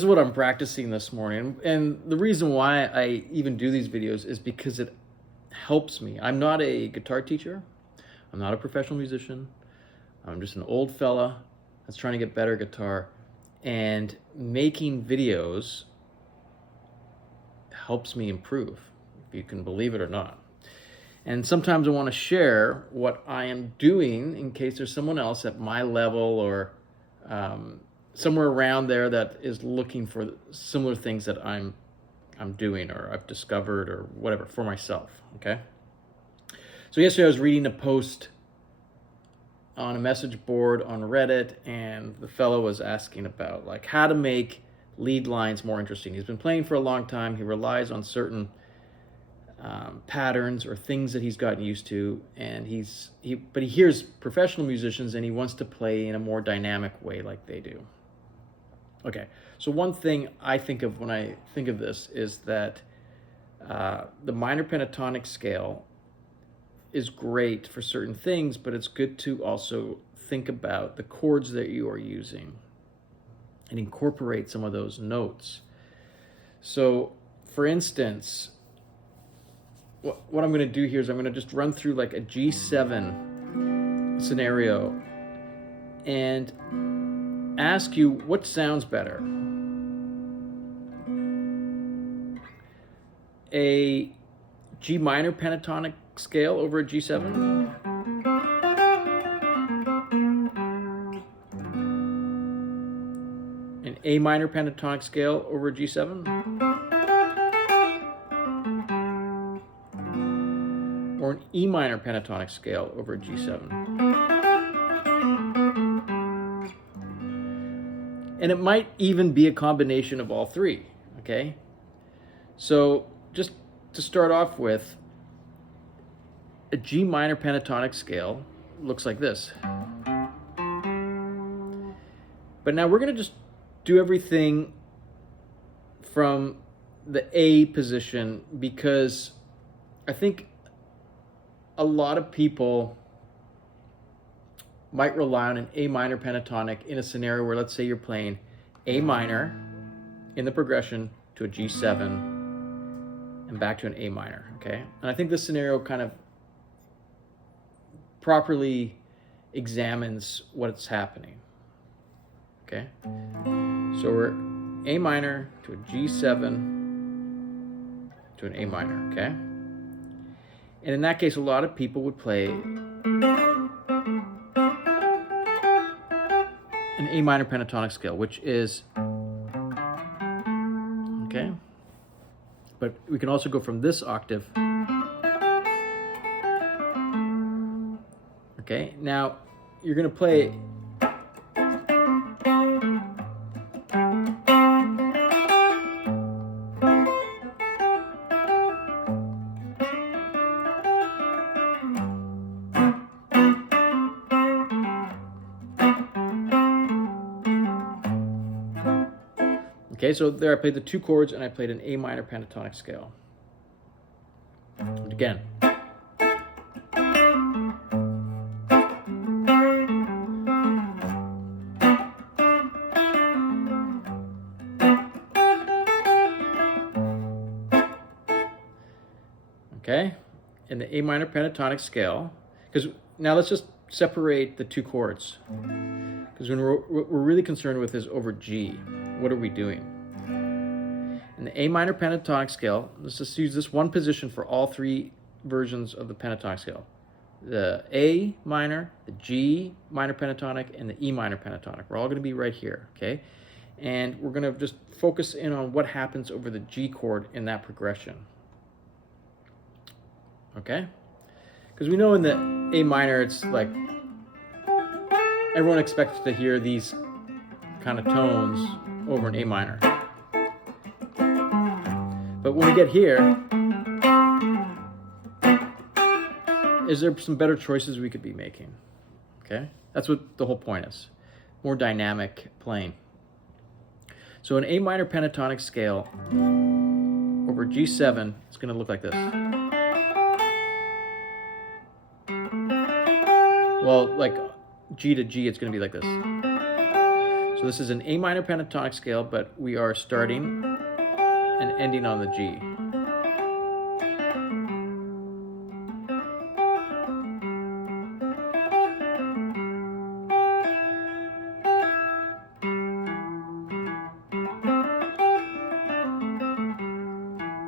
This is what I'm practicing this morning. And the reason why I even do these videos is because it helps me. I'm not a guitar teacher. I'm not a professional musician. I'm just an old fella that's trying to get better at guitar. And making videos helps me improve, if you can believe it or not. And sometimes I want to share what I am doing in case there's someone else at my level or somewhere around there that is looking for similar things that I'm doing or I've discovered or whatever for myself. Okay. So yesterday I was reading a post on a message board on Reddit, and the fellow was asking about like how to make lead lines more interesting. He's been playing for a long time. He relies on certain patterns or things that he's gotten used to, and but he hears professional musicians and he wants to play in a more dynamic way like they do. Okay, so one thing I think of when I think of this is that the minor pentatonic scale is great for certain things, but it's good to also think about the chords that you are using and incorporate some of those notes. So, for instance, what I'm going to do here is I'm going to just run through like a G7 scenario and ask you what sounds better. A G minor pentatonic scale over a G7? An A minor pentatonic scale over a G7? Or an E minor pentatonic scale over a G7? And it might even be a combination of all three, okay? So just to start off with, a G minor pentatonic scale looks like this. But now we're going to just do everything from the A position because I think a lot of people might rely on an A minor pentatonic in a scenario where, let's say, you're playing A minor in the progression to a G7 and back to an A minor, okay? And I think this scenario kind of properly examines what's happening, okay? So we're A minor to a G7 to an A minor, okay? And in that case, a lot of people would play an A minor pentatonic scale, which is, okay? But we can also go from this octave. Okay, now you're going to play okay, so there I played the two chords and I played an A minor pentatonic scale. And again. Okay, in the A minor pentatonic scale, because now let's just separate the two chords. Because when we're really concerned with is over G, what are we doing? In the A minor pentatonic scale, let's just use this one position for all three versions of the pentatonic scale. The A minor, the G minor pentatonic, and the E minor pentatonic. We're all going to be right here, okay? And we're going to just focus in on what happens over the G chord in that progression. Okay? Because we know in the A minor, it's like everyone expects to hear these kind of tones over an A minor. But when we get here, is there some better choices we could be making? Okay? That's what the whole point is. More dynamic playing. So an A minor pentatonic scale over G7 is going to look like this. Well, like G to G, it's going to be like this. So this is an A minor pentatonic scale, but we are starting and ending on the G.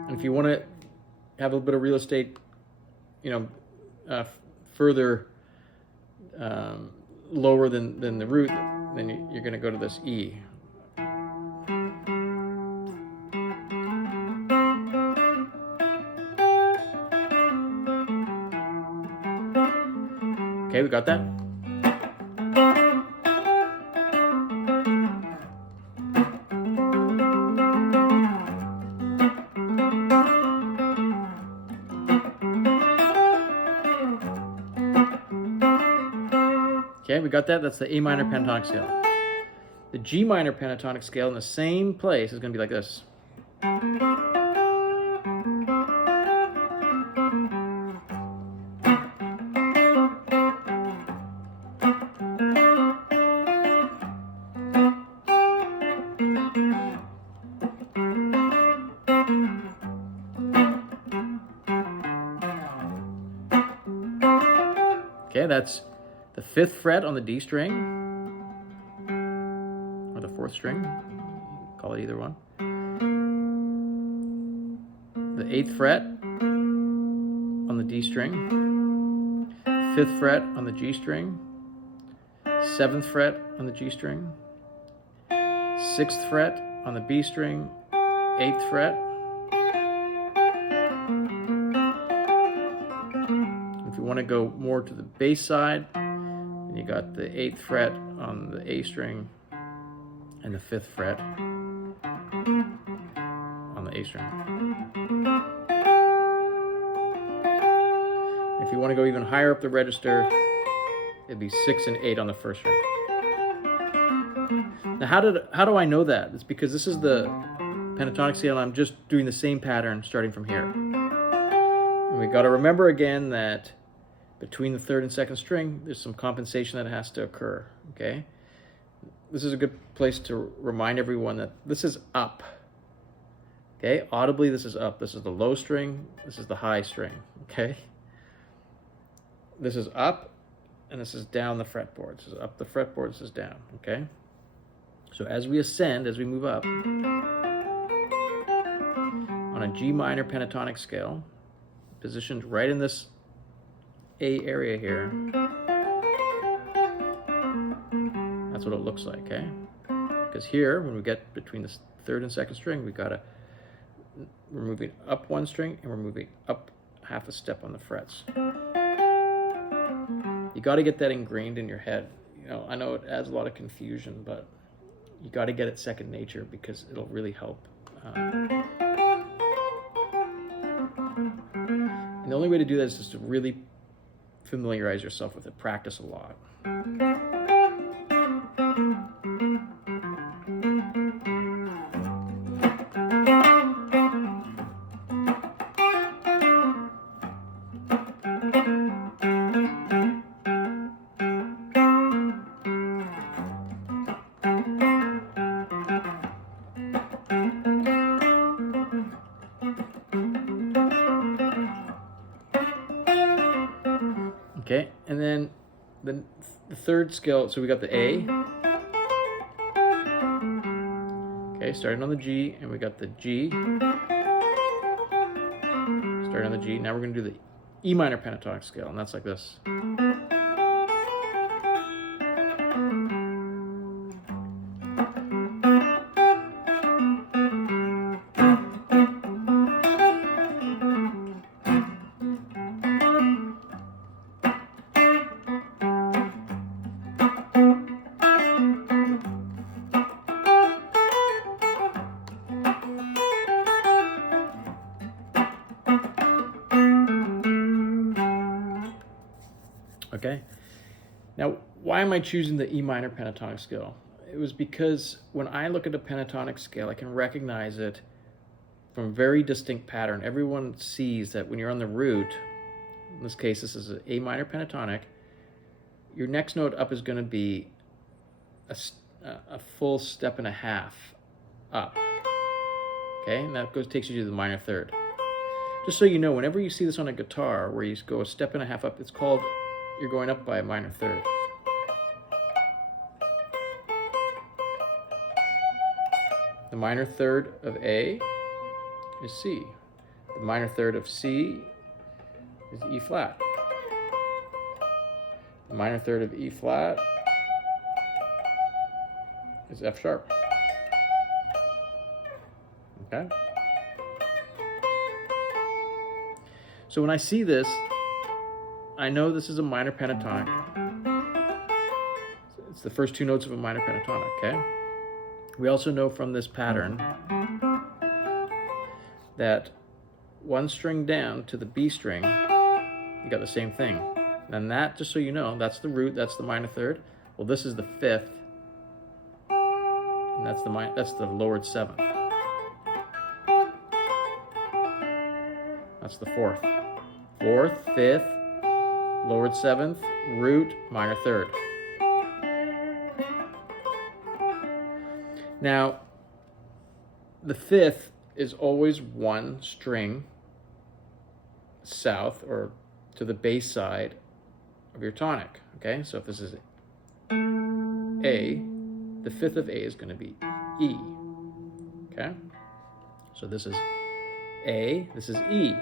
And if you want to have a bit of real estate, further lower than the root, then you're going to go to this E. Okay, we got that? Okay, we got that. That's the A minor pentatonic scale. The G minor pentatonic scale in the same place is going to be like this. Okay, that's the 5th fret on the D string, or the 4th string, call it either one. The 8th fret on the D string, 5th fret on the G string, 7th fret on the G string, 6th fret on the B string, 8th fret. If you want to go more to the bass side, then you got the 8th fret on the A string and the 5th fret on the A string. If you want to go even higher up the register, it'd be 6 and 8 on the 1st string. Now, how do I know that? It's because this is the pentatonic scale, and I'm just doing the same pattern starting from here. And we got to remember again that between the 3rd and 2nd string, there's some compensation that has to occur, okay? This is a good place to remind everyone that this is up, okay? Audibly, this is up. This is the low string. This is the high string, okay? This is up, and this is down the fretboard. This is up the fretboard, this is down, okay? So as we ascend, as we move up, on a G minor pentatonic scale, positioned right in this A area here, that's what it looks like, okay? Because here, when we get between the 3rd and 2nd string, we're moving up 1 string and we're moving up half a step on the frets. You got to get that ingrained in your head. I know it adds a lot of confusion, but you got to get it second nature because it'll really help. And the only way to do that is just to really familiarize yourself with it, practice a lot. Okay, and then the 3rd scale, so we got the A. Okay, starting on the G, and we got the G. Starting on the G, now we're going to do the E minor pentatonic scale, and that's like this. Okay, now why am I choosing the E minor pentatonic scale? It was because when I look at a pentatonic scale, I can recognize it from a very distinct pattern. Everyone sees that when you're on the root, in this case, this is an A minor pentatonic, your next note up is going to be a full step and a half up. Okay, and that takes you to the minor third. Just so you know, whenever you see this on a guitar where you go a step and a half up, it's called you're going up by a minor third. The minor third of A is C. The minor third of C is E flat. The minor third of E flat is F sharp. Okay? So when I see this, I know this is a minor pentatonic. It's the first two notes of a minor pentatonic, okay? We also know from this pattern that one string down to the B string, you got the same thing. And that, just so you know, that's the root, that's the minor third. Well, this is the fifth, and that's the lowered seventh. That's the fourth. Fourth, fifth, lowered seventh, root, minor third. Now, the fifth is always one string south or to the bass side of your tonic, okay? So if this is A, the fifth of A is going to be E, okay? So this is A, this is E.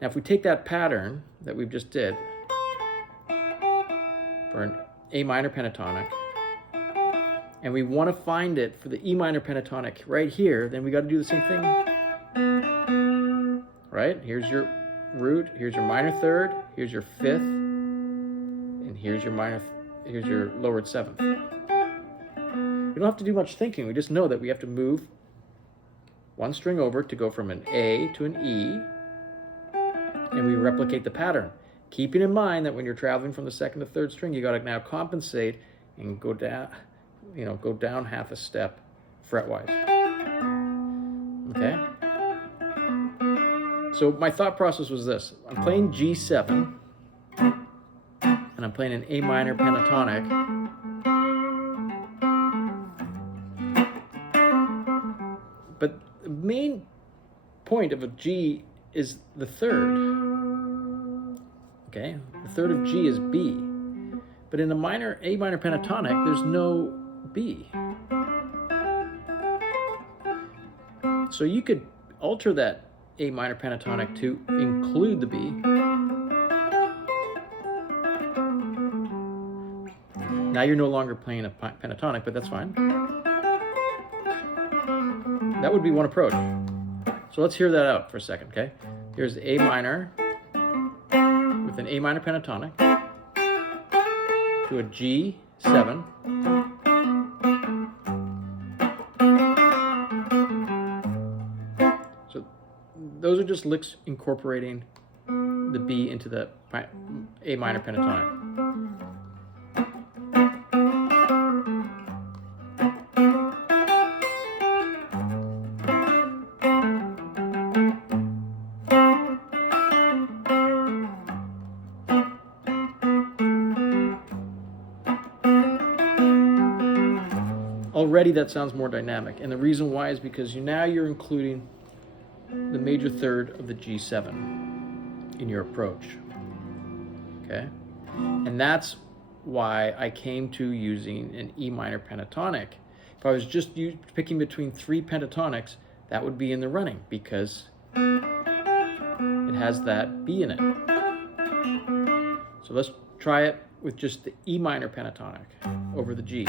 Now if we take that pattern that we've just did for an A minor pentatonic, and we want to find it for the E minor pentatonic right here, then we got to do the same thing. Right? Here's your root, here's your minor third, here's your fifth, and here's your lowered seventh. We don't have to do much thinking. We just know that we have to move one string over to go from an A to an E, and we replicate the pattern. Keeping in mind that when you're traveling from the second to third string, you got to now compensate and go down, go down half a step fretwise. Okay? So my thought process was this. I'm playing G7, and I'm playing an A minor pentatonic. But the main point of a G is the third. Okay? The third of G is B. But in a A minor pentatonic, there's no B. So you could alter that A minor pentatonic to include the B. Now you're no longer playing a pentatonic, but that's fine. That would be one approach. So let's hear that out for a second, okay? Here's A minor with an A minor pentatonic to a G7. So those are just licks incorporating the B into the A minor pentatonic. Already that sounds more dynamic, and the reason why is because now you're including the major third of the G7 in your approach, okay? And that's why I came to using an E minor pentatonic. If I was just picking between three pentatonics, that would be in the running because it has that B in it. So let's try it with just the E minor pentatonic over the G.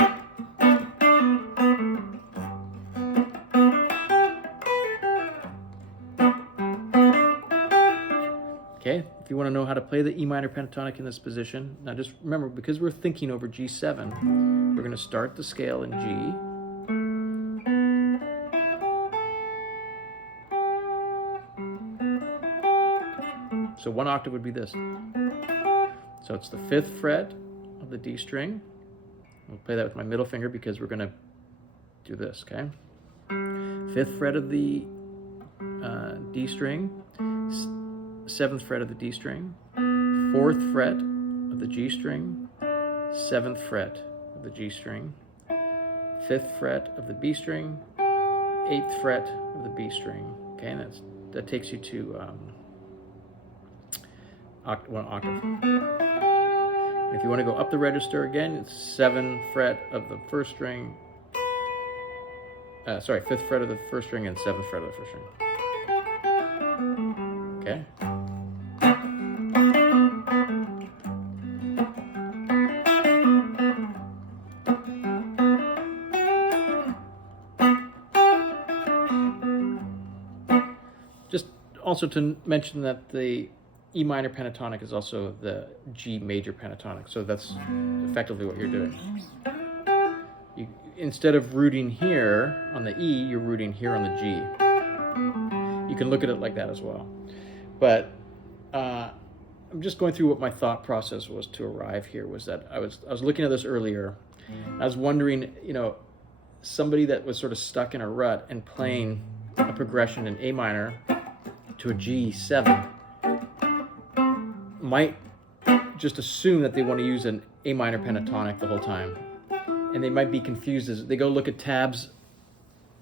Okay, if you want to know how to play the E minor pentatonic in this position, now just remember, because we're thinking over G7, we're going to start the scale in G. So one octave would be this. So it's the fifth fret of the D string. I'll play that with my middle finger because we're going to do this, okay? Fifth fret of the D string. Seventh fret of the D string, fourth fret of the G string, seventh fret of the G string, 5th fret of the B string, 8th fret of the B string. Okay, and that takes you to one octave. And if you want to go up the register again, it's 7th fret of the first string. 5th fret of the first string and 7th fret of the first string. Okay. Just also to mention that the E minor pentatonic is also the G major pentatonic, so that's effectively what you're doing. Instead of rooting here on the E, you're rooting here on the G. You can look at it like that as well. But I'm just going through what my thought process was to arrive here. Was that I was looking at this earlier. I was wondering, somebody that was sort of stuck in a rut and playing a progression in A minor to a G7 might just assume that they want to use an A minor pentatonic the whole time. And they might be confused as they go look at tabs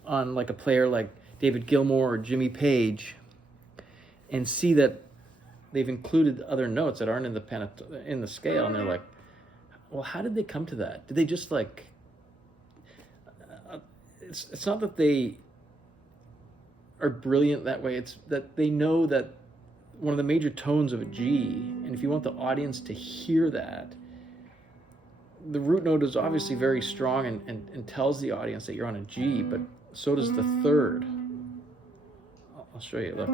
on like a player like David Gilmour or Jimmy Page and see that they've included other notes that aren't in the scale, and they're like, well, how did they come to that? Did they just like it's not that they are brilliant that way, it's that they know that one of the major tones of a G, and if you want the audience to hear that, the root note is obviously very strong and tells the audience that you're on a G, but so does the third. I'll show you. Look,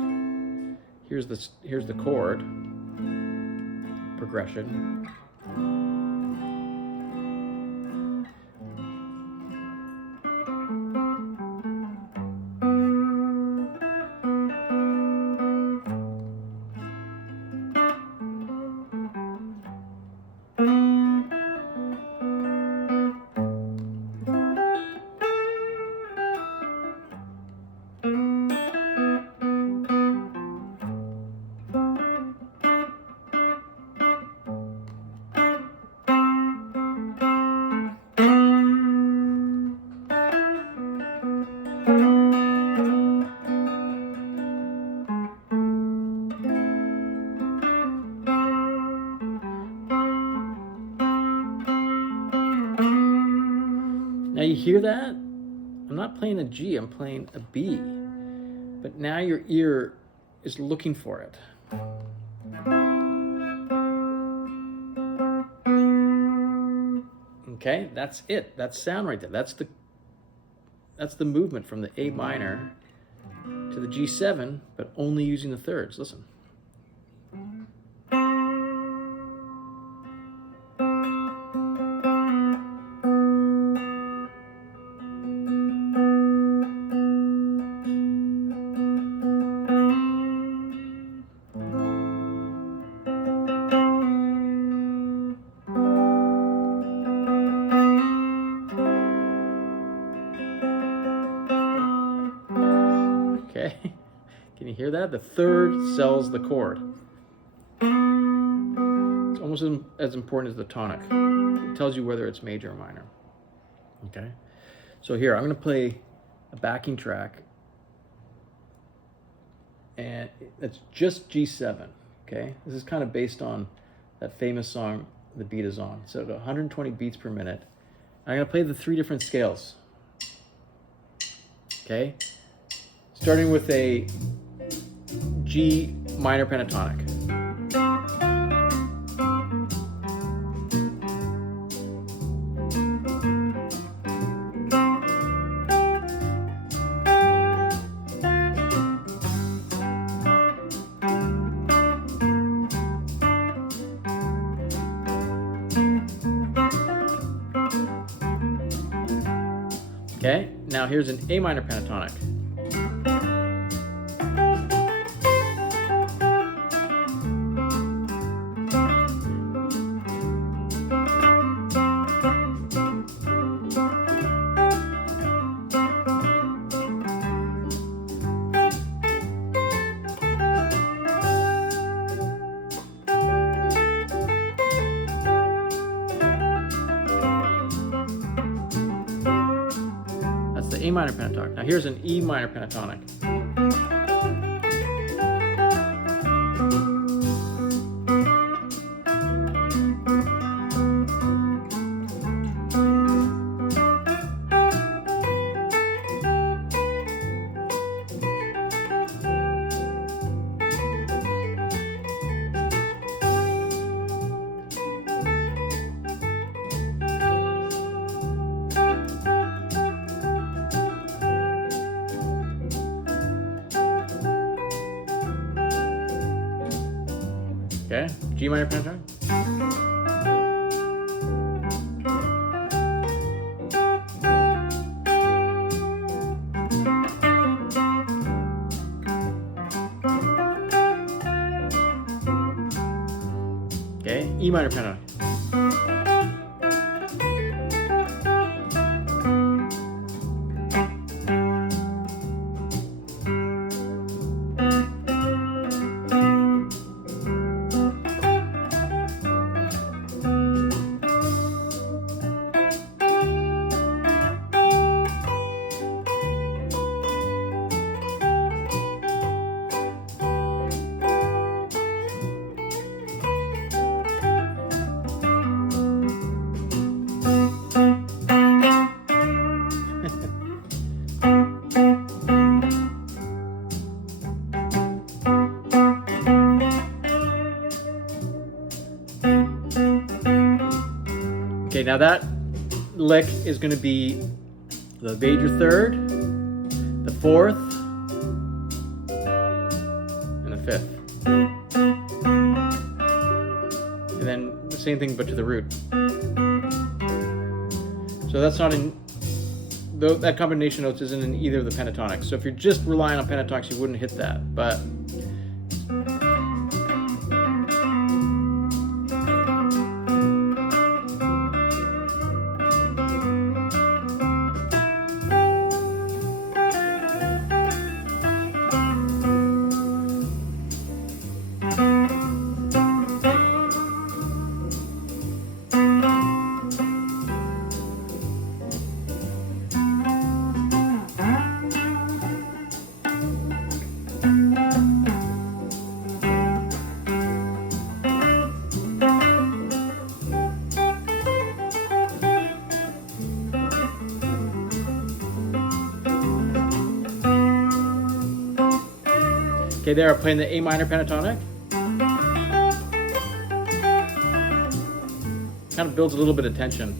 here's the chord progression. Now you hear that? I'm not playing a G, I'm playing a B. But now your ear is looking for it. Okay, that's it. That's sound right there. That's the movement from the A minor to the G7, but only using the thirds. Listen. Okay, can you hear that? The third sells the chord. It's almost as important as the tonic. It tells you whether it's major or minor. Okay, so here I'm going to play a backing track, and it's just G7. Okay, this is kind of based on that famous song, "The Beat Is On." So at 120 beats per minute, I'm going to play the 3 different scales. Okay. Starting with a G minor pentatonic. Okay, now here's an A minor pentatonic. A minor pentatonic. Now here's an E minor pentatonic. Okay, G minor pentatonic. Okay, E minor pentatonic. Okay, now that lick is going to be the major third, the fourth, and the fifth. And then the same thing but to the root. So that's not in, that combination of notes isn't in either of the pentatonics. So if you're just relying on pentatonics, you wouldn't hit that. But okay, there, I'm playing the A minor pentatonic. Kind of builds a little bit of tension.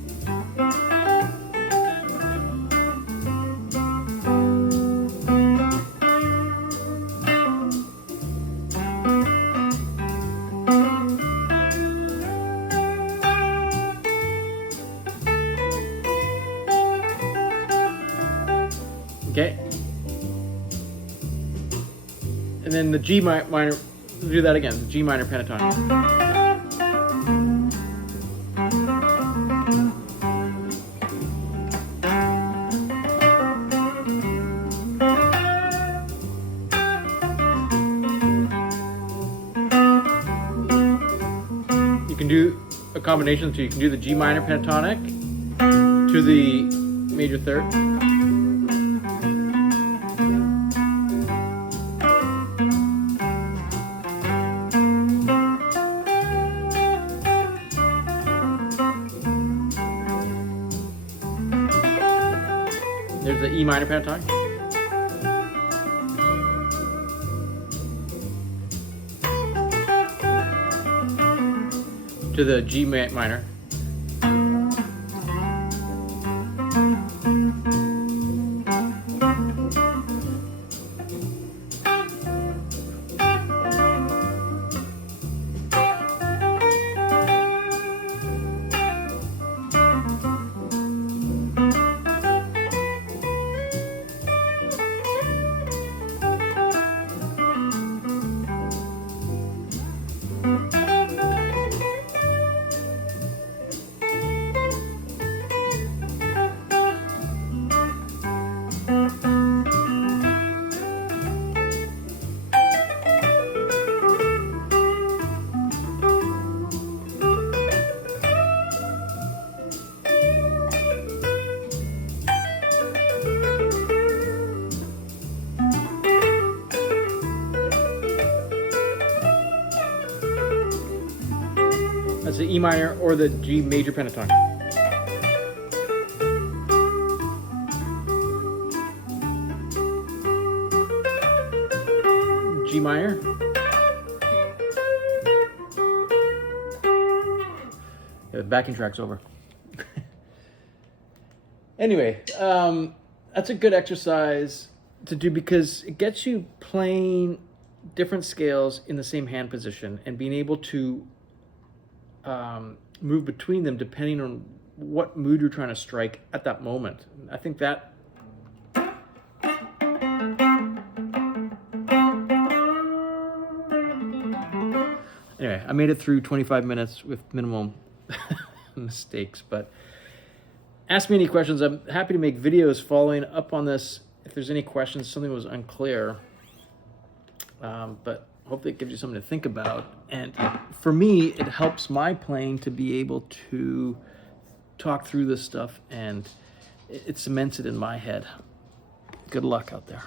Okay. And then the G minor, do that again, the G minor pentatonic. You can do a combination, so you can do the G minor pentatonic to the major third. There's the E minor pentatonic. To the G minor. That's the E minor or the G major pentatonic. G minor. Yeah, the backing track's over. Anyway, that's a good exercise to do because it gets you playing different scales in the same hand position and being able to move between them depending on what mood you're trying to strike at that moment. I think that anyway, I made it through 25 minutes with minimal mistakes, but ask me any questions. I'm happy to make videos following up on this if there's any questions, something was unclear. But hopefully it gives you something to think about. And for me, it helps my playing to be able to talk through this stuff, and it cements it in my head. Good luck out there.